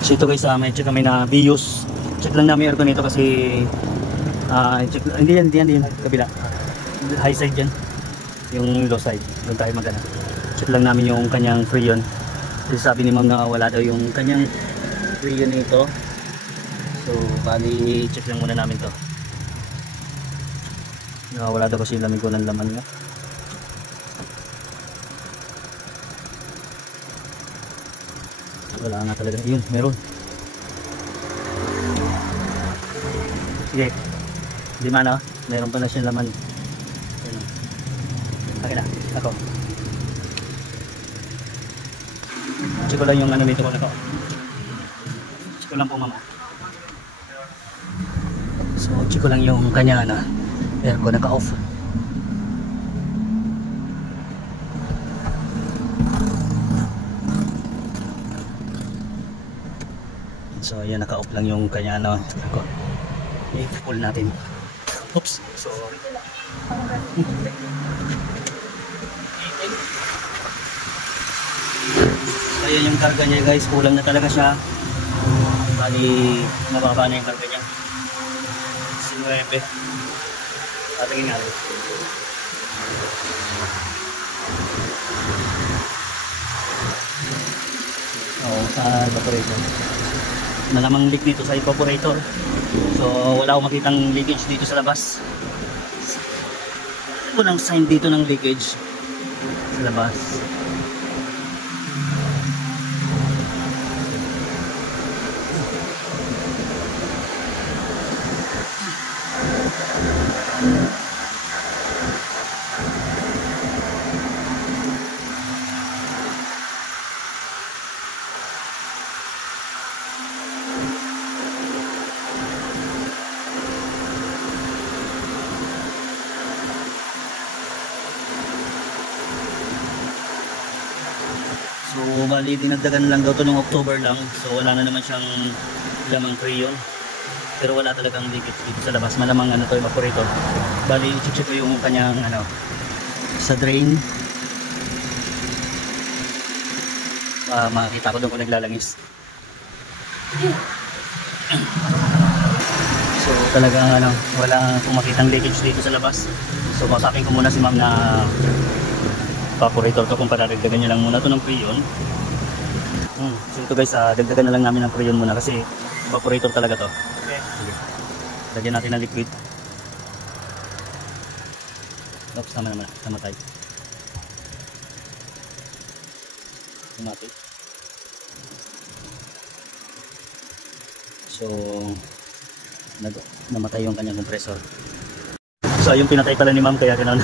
So ito guys, may check kami na Vios. Check lang namin aircon nito kasi check, hindi yan kabila. High side yan. Yung low side. Doon tayo magana. Check lang namin yung kanyang freon. Kasi sabi ni ma'am na wala daw yung kanyang freon nito. So bali check lang muna namin to. Wala daw kasi lamig ko ng laman nga. Wala nga talaga. Yun, meron. Sige. Di man, no? Meron pa na siya laman. Yun. Okay na. Ako. Check ko lang yung ano nito ko na to. Check ko lang po, mama. So, check ko lang yung kanya na aircon naka-off. So ayan, naka-off lang yung kanya ano. I-pull natin. Oops, sorry. Ayan yung karga niya guys, kulang na talaga siya. Bali, nababa na yung karga niya. 19. Patingin natin. Oo, sa evaporator. Malamang leak dito sa evaporator. So wala akong makitang leakage dito sa labas. Walang sign dito ng leakage sa labas. So bali dinagdagan lang daw to nung October lang. So wala na naman siyang lamang freon. Pero wala talagang leakage dito sa labas. Malamang ano to, evaporator. Bali i-check ko yung kanyang ano sa drain. Makikita ko doon kung naglalangis. So talagang ano, wala akong makitang leakage dito sa labas. So kausapin ko muna si ma'am na evaporator to kung pararagdagan niya lang muna to ng freon. So ito guys, dagdagan na lang namin ng freon muna kasi evaporator talaga to. Okay. Sige. Lagyan natin ng liquid. Oops, tama naman. Tama tayo. Natin. So namatay yung kanyang compressor. So yung pinatay pala ni ma'am kaya ganoon.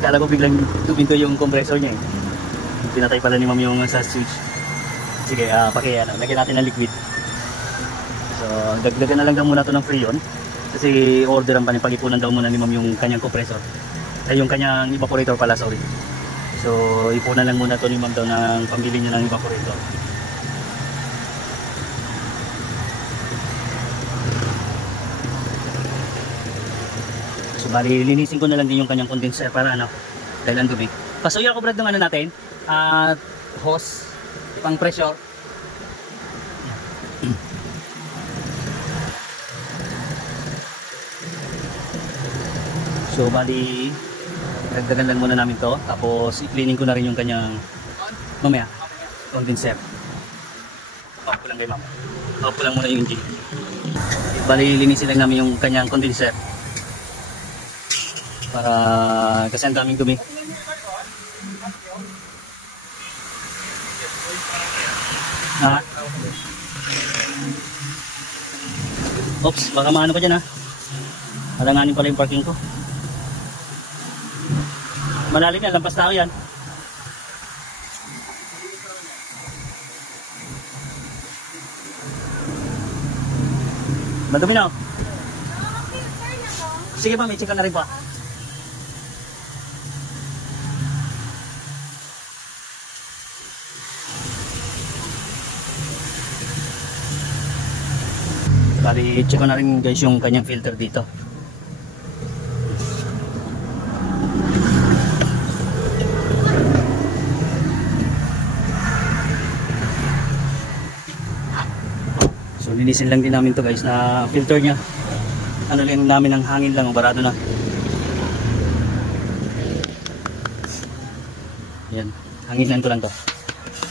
Kala ko biglang tuminto yung compressor niya eh. Pinatay pala ni ma'am yung sa switch. Sige, lagyan natin ng liquid. So dagdagan na lang daw muna to ng freon kasi orderan pa ni pag-ipunan daw muna ni ma'am yung kanyang compressor. Ay yung kanyang evaporator pala, sorry. So ipunan lang muna to ni ma'am daw ng pambili niya ng evaporator. So bali linisin ko na lang din yung kanyang condenser para ano, dahil ang dumi. Pasuyo ako brad ng ano natin, hose, pang pressure. So bali dagdagan lang muna namin to, tapos i-cleaning ko na rin yung kanyang mamaya condenser. Off ko lang kay ma'am. Off ko lang muna yung engine. Bali linisin lang namin yung kanyang condenser. Para kasi ang daming dumi. Oops, baka maano pa dyan ha. Alanganin pala yung parking ko. Malalim yan, lampas tao yan. Madumi na. Sige pa, may check ka na rin pa. Bali, check ko na rin guys yung kanyang filter dito. So linisin lang din namin to guys, na filter nya. Ano lang namin ng hangin lang, barado na. Yan, hanginan ko lang to.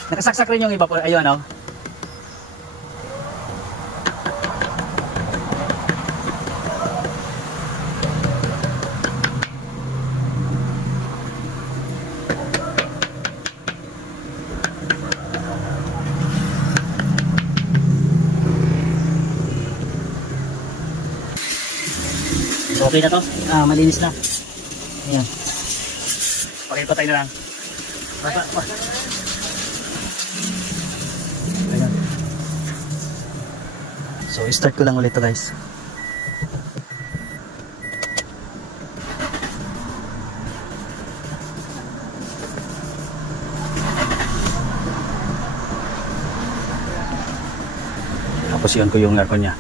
Nakasaksak rin yung iba po, ayun ano. So okay na to, malinis na. Ayan. Pakipatay na lang. Ayan. So start ko lang ulit to guys. Tapos yun ko yung aircon niya.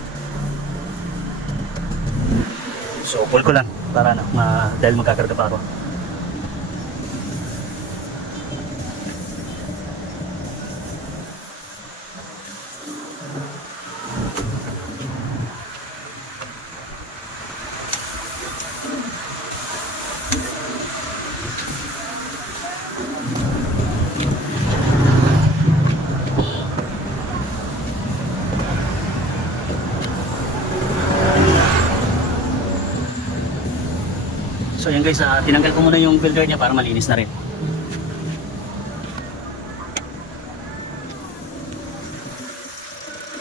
So pull ko lang para dahil magkakarga pa ako. So yan guys, tinanggal ko muna yung filter niya para malinis na rin.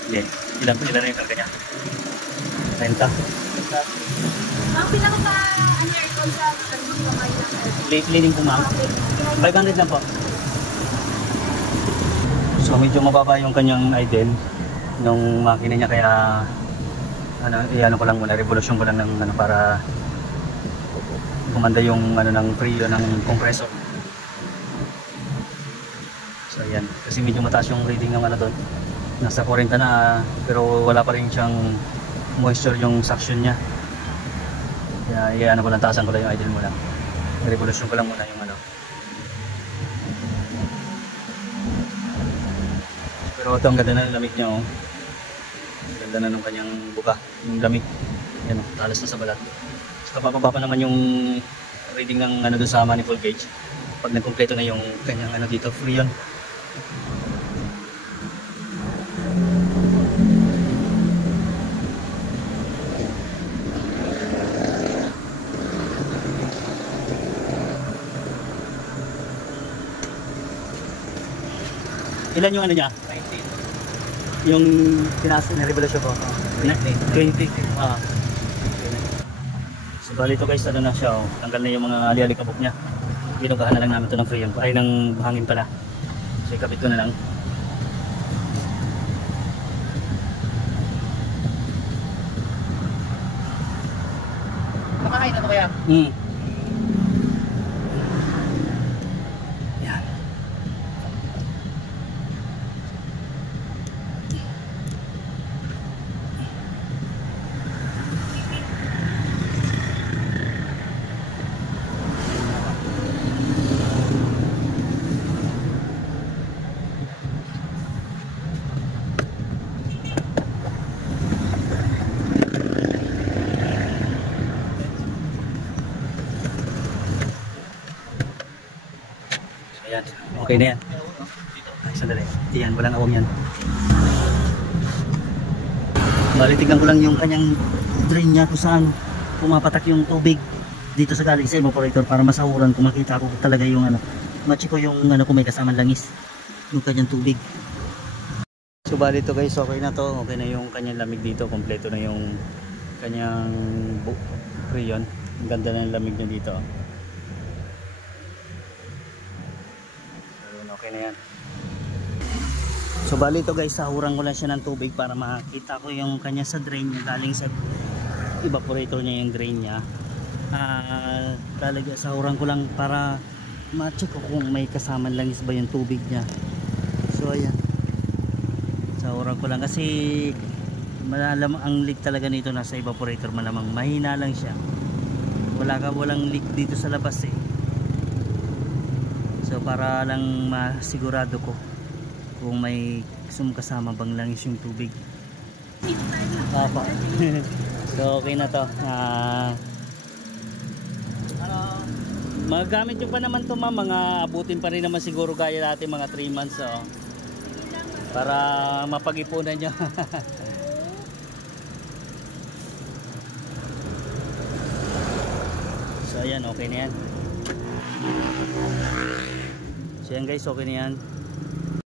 Okay, ilan na yung karga niya? 30. Ang pinaka aircon sa kamay lang. Cleaning ko ma'am. 500 lang po. So medyo mababa yung kanyang idle nung makina niya, kaya ano ko lang muna, revolution ko lang ng para gumanda yung ng preo ng compressor. So ayan, kasi medyo mataas yung reading ng doon. Nasa 40 na, pero wala pa rin siyang moisture yung suction niya. Kaya ko lang, taasan ko lang yung idle muna. Revolution ko lang muna yung Pero ito, ang ganda na ng lamig niya, oh. Ang ganda na ng kanyang buka, yung lamig. Yan, talas na sa balat. Kapababa pa naman yung reading ng doon sa manifold gauge pag nagkumpleto na yung kanyang dito, Freon. Ilan yung niya? 19. Yung tinaas na revolution ko? 20. So bali ito guys, na siya, oh. Tanggal na yung mga ali-alikabok niya. Binugahan na lang namin ito ng freon, ay ng hangin pala. So ikabit ko na lang. Makahain na ito kaya? Yan. Ayan, okay na yan. Ay, sandali. Ayan, walang awang yan. Bali, tignan ko lang yung kanyang drain niya kung saan pumapatak yung tubig dito sa galing sa evaporator para masahuran kung makita ko talaga yung match ko yung kung may kasamang langis yung kanyang tubig. So bali ito guys, okay na to. Okay na yung kanyang lamig dito. Kompleto na yung kanyang freon. Ang ganda na yung lamig niya dito. Okay na yan. So bali ito guys, sahuran ko lang siya ng tubig para makita ko yung kanya sa drain niya. Galing sa evaporator niya yung drain niya. Talaga sahuran ko lang para ma-check ko kung may kasamang langis ba yung tubig niya. So ayan, sahuran ko lang kasi malamang ang leak talaga nito nasa evaporator. Malamang mahina lang siya, walang leak dito sa labas eh. So para lang masigurado ko kung may kasama bang langis yung tubig. Apa. So okay na to. Magamit nyo pa naman to ma'am, mga abutin pa rin naman siguro gaya natin mga 3 months para mapag-ipunan nyo. So ayan, okay na yan. So yan guys, okay na yan.